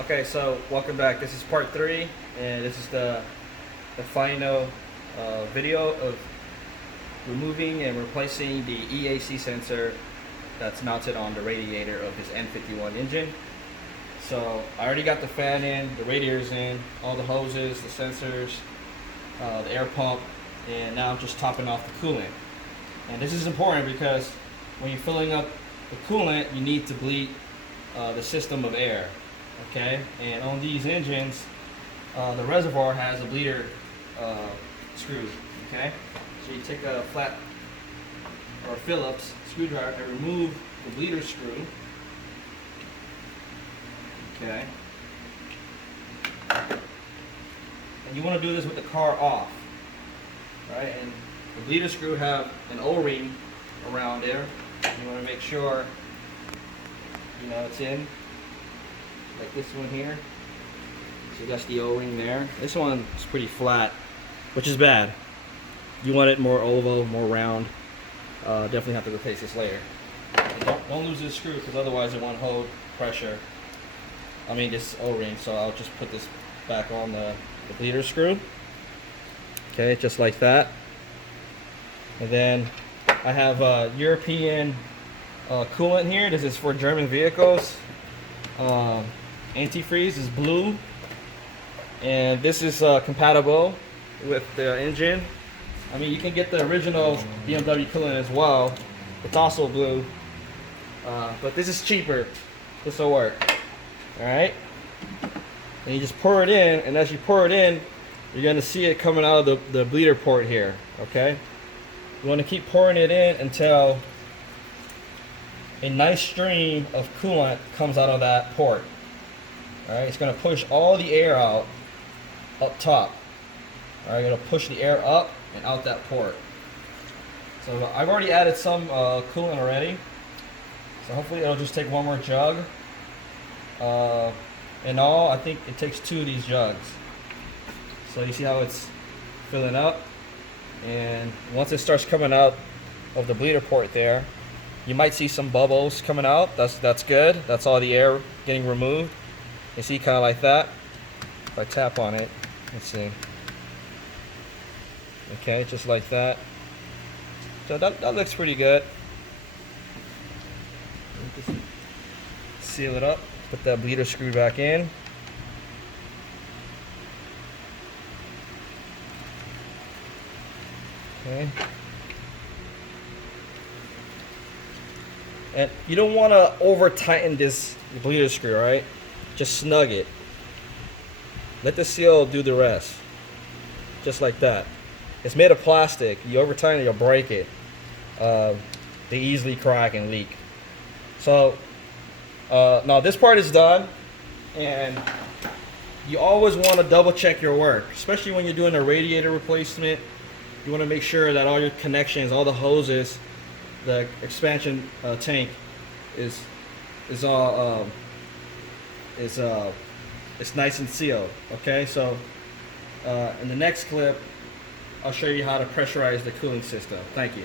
Okay, so welcome back. This is part 3, and this is the final video of removing and replacing the EAC sensor that's mounted on the radiator of this N51 engine. So I already got the fan in, the radiator's in, all the hoses, the sensors, the air pump, and now I'm just topping off the coolant. And this is important because when you're filling up the coolant, you need to bleed the system of air. Okay, and on these engines, the reservoir has a bleeder screw. Okay, so you take a flat or a Phillips screwdriver and remove the bleeder screw. Okay, and you want to do this with the car off, right? And the bleeder screw have an O-ring around there. You want to make sure it's in. Like this one here. So that's the O-ring there. This one is pretty flat, which is bad. You want it more oval, more round. Definitely have to replace this later. Don't lose this screw because otherwise it won't hold pressure. I mean this O-ring, so I'll just put this back on the bleeder screw. Okay, just like that. And then I have European coolant here. This is for German vehicles. Antifreeze is blue, and this is compatible with the engine. I mean, you can get the original BMW coolant as well. It's also blue, but this is cheaper. This will work. All right, and you just pour it in, and as you pour it in, you're going to see it coming out of the bleeder port here. Okay, you want to keep pouring it in until a nice stream of coolant comes out of that port. Alright, it's going to push all the air out up top. Alright, going to push the air up and out that port. So I've already added some coolant already. So hopefully it'll just take one more jug. In all, I think it takes 2 of these jugs. So you see how it's filling up. And once it starts coming out of the bleeder port there, you might see some bubbles coming out. That's good. That's all the air getting removed. You see, kind of like that. If I tap on it, let's see. Okay, just like that. So that looks pretty good. Just seal it up. Put that bleeder screw back in. Okay. And you don't want to over tighten this bleeder screw, right? Just snug it. Let the seal do the rest. Just like that. It's made of plastic. You over tighten it, you'll break it. They easily crack and leak. So now this part is done, and you always want to double check your work, especially when you're doing a radiator replacement. You want to make sure that all your connections, all the hoses, the expansion tank is all it's nice and sealed. Okay, so in the next clip I'll show you how to pressurize the cooling system. Thank you.